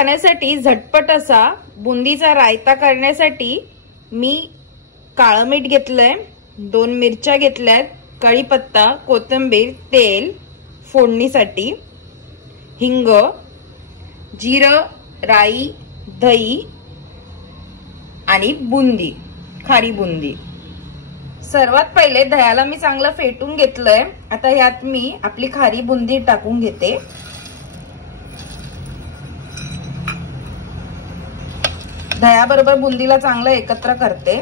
खाण्यासाठी झटपट असा बुंदीचा रायता करण्यासाठी मी काळं मीठ घेतलंय, 2 मिरच्या घेतल्यात, कढीपत्ता, कोथिंबीर, तेल फोडणीसाठी, हिंग, जिरं, राई, दही आणि बुंदी, खारी बुंदी। सर्वात पहिले दह्याला मी चांगलं फेटून घेतलंय। आता यात मी आपली खारी बुंदी टाकून घेते। दह्याबरोबर बुंदीला चांगलं एकत्र करते।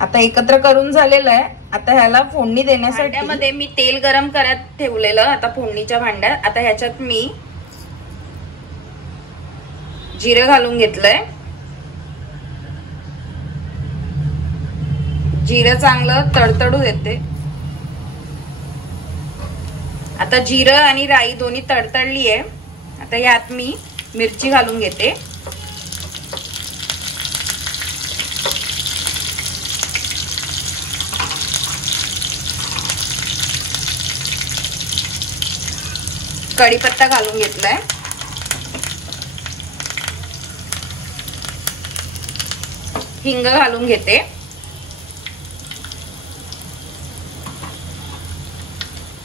आता एकत्र करून झालेलं आहे। आता ह्याला फोडणी देण्यासाठी भांड्यामध्ये मी तेल गरम करत ठेवलेलं, आता फोडणीच्या भांड्यात आता ह्याच्यात मी जिरं घालून घेतलंय। जिरं चांगलं तडतडू देते। आता जिरं आणि राई दोन्ही तडतडली आहे। आता यात मी मिरची घालून घेते। कढीपत्ता घालून घेतलाय। हिंग घालून घेते।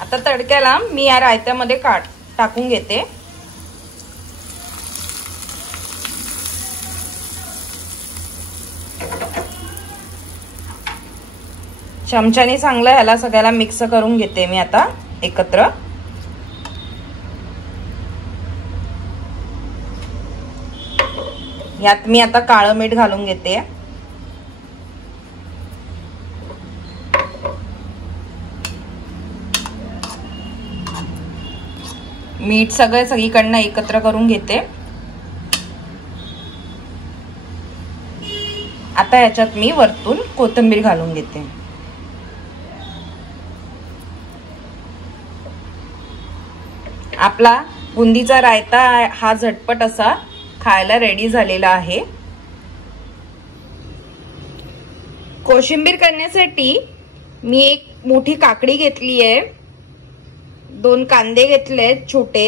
आता तडक्याला मी या रायत्यामध्ये टाकून घेते। चमच्याने चांगलं ह्याला सगळ्याला मिक्स करून घेते मी आता एकत्र। यात मी आता काळं मीठ घालून घेते। मीठ सगळीकडनं एकत्र करून घेते। आता याच्यात मी वरतून कोथिंबीर घालून घेते। आपला बुंदीचा रायता हा झटपट असा खायला रेडी झालेला आहे। कोशिंबीर करण्यासाठी मी एक मोठी काकडी घेतली आहे, 2 कांदे घेतलेत छोटे,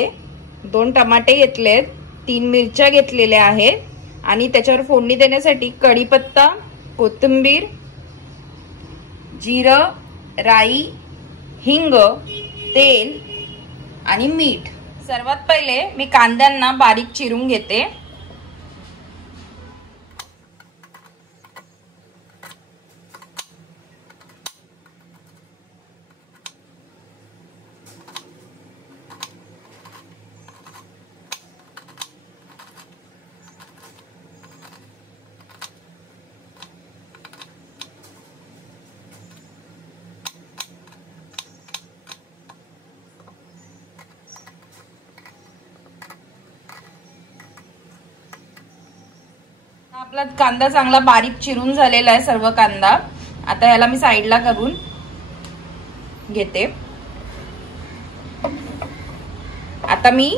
2 टमाटे घेतलेत, 3 मिरच्या घेतलेल्या आहेत आणि त्याच्यावर फोडणी देण्यासाठी कढीपत्ता, कोथिंबीर, जिरं, राई, हिंग, तेल आणि मीठ। सर्वात पहिले मी कांद्यांना बारीक चिरून घेते। आपला कांदा चांगला बारीक चिरून झालेला आहे सर्व कांदा। आता याला मी साइडला करून घेते। आता मी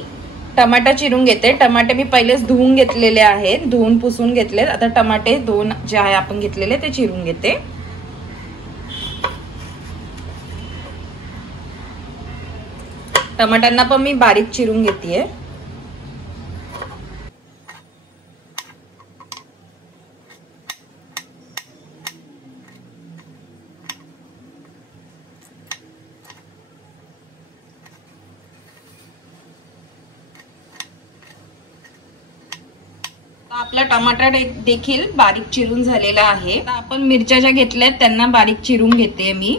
टमाटा चिरून घेते। टमाटे मी पहिलेच धुवून घेतलेले आहेत, धुवून पुसून घेतलेत। आता टमाटे 2 जे आहे आपण घेतलेले ते चिरून घेते। टमाट्यांना पण मी बारीक चिरून घेतेय। आपला टमाटा देखील बारीक चिरून झालेला आहे। आता आपण मिरच्या ज्या घेतल्यात त्यांना बारीक चिरून घेते मी।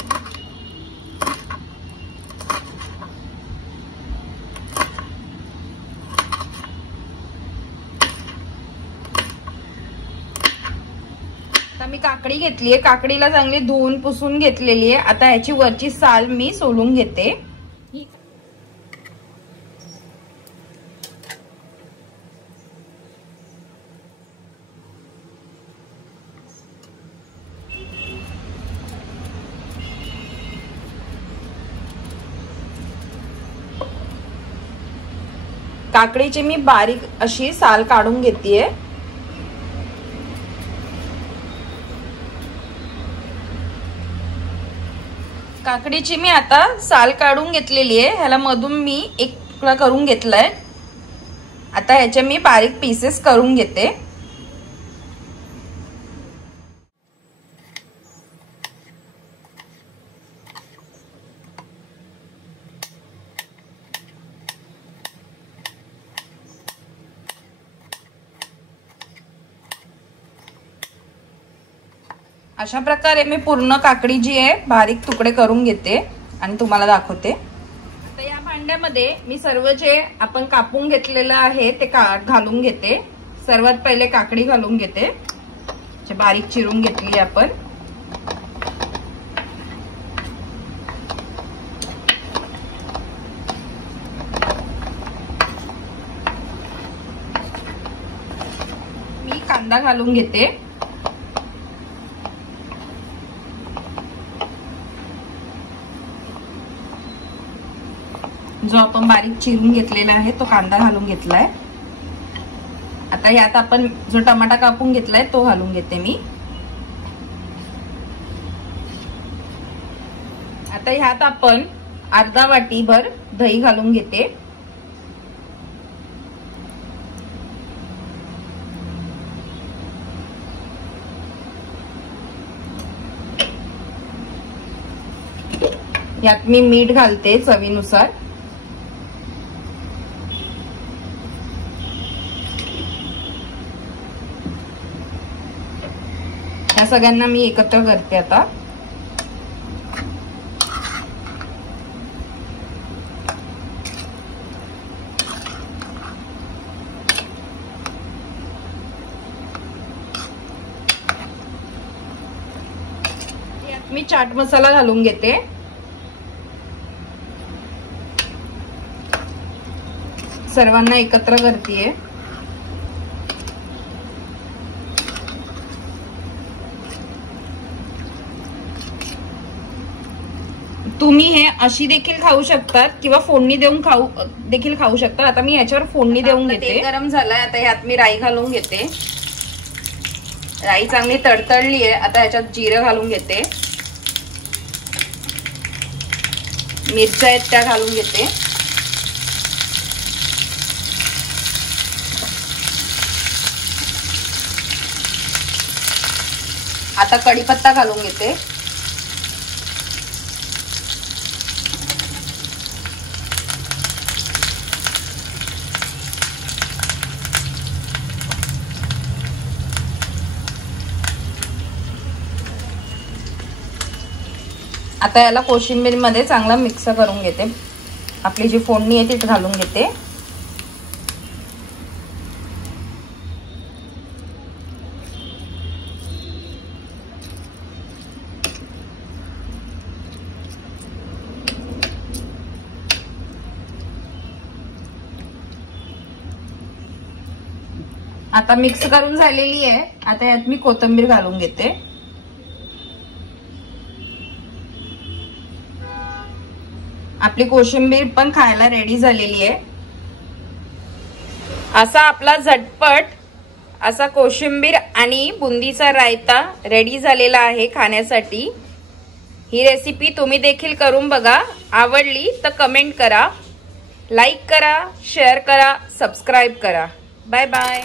आता मी काकडी घेतलीये, काकडीला चांगली धुवून पुसून घेतलेली आहे। आता याची वरची साल मी सोलून घेते। काकडीची मी बारीक अशी साल काढून घेतेय। काकडीची मी आता साल काढून घेतलेली आहे. ह्याला मधून मी एक तुकडा करून घेतलाय. आता ह्याचे मी बारीक पीसेस करून घेते. अशा प्रकारे मी पूर्ण काकडी जी आहे बारीक तुकडे करून घेते आणि तुम्हाला दाखवते. आता या भांड्यामध्ये मी सर्व जे आपण कापून घेतलेलं आहे ते घालून घेते. सर्वात पहिले काकडी घालून घेते, जे बारीक चिरून घेतली आपण. मी कांदा घालून घेते. जो आपण बारीक चिरून घेतलेला आहे तो कांदा घालून घेतलाय. आता यात आपण जो टमाटा कापून घेतलाय तो घालून घेते मी. आता ह्यात आपण अर्धा वाटीभर दही घालून घेते. यात मी मीठ घालते चवीनुसार. या सगळ्यांना मी एकत्र करते आता. यात मी चाट मसाला घालून घेते. सर्वांना एकत्र करतेय. तुम्ही हे अशी देखील खाऊ शकतात किंवा फोडणी देऊन देखील खाऊ शकता. आता मी याच्यावर फोडणी देऊन घेते. गरम झालाय. आता यात मी राई घालून घेते. राई चांगली तडतडली आहे. आता याच्यात जिरं घालून घेते. मिरच्या आहेत त्या घालून घेते. आता कढीपत्ता घालून घेते. आता याला कोशिंबीर मध्ये चांगला मिक्स करून घेते. आपली जी फोडणी आहे ती घालून घेते. आता मिक्स करून झालेली आहे. आता यात मी कोथिंबीर घालून घेते. आपली कोशिंबीर पण खायला रेडी झालेली आहे. असा आपला झटपट असा कोशिंबीर आणि बुंदीचा रायता रेडी झालेला आहे खाण्यासाठी. ही रेसिपी तुम्ही देखील करून बघा. आवडली तर कमेंट करा, लाईक करा, शेअर करा, सबस्क्राईब करा. Bye bye.